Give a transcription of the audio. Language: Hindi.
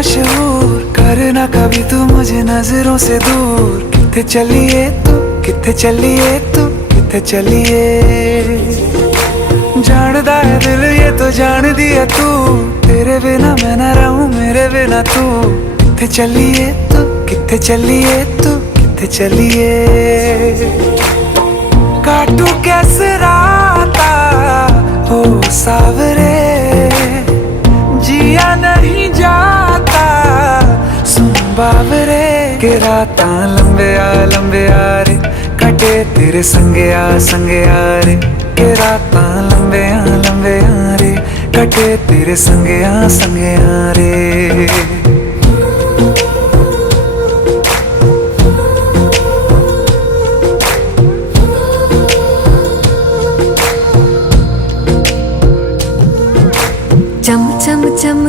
मशहूर, करना कभी तू मुझे नजरों से दूर। किथे चलिए तू, किथे चलिए तू, किथे चलिए। जानदा है दिल ये तो जान दिया तू, तेरे बिना मैं ना रहूं मेरे बिना तू। किथे चलिए तू, किथे चलिए तू, किथे चलिए। काटू कैसे राता हो सावरे, जिया नहीं जाता सुन बावरे। के राता लंबे आ रे, कटे तेरे संगे आ रे। के राता लंबे आ रे, कटे तेरे संगे आ रे।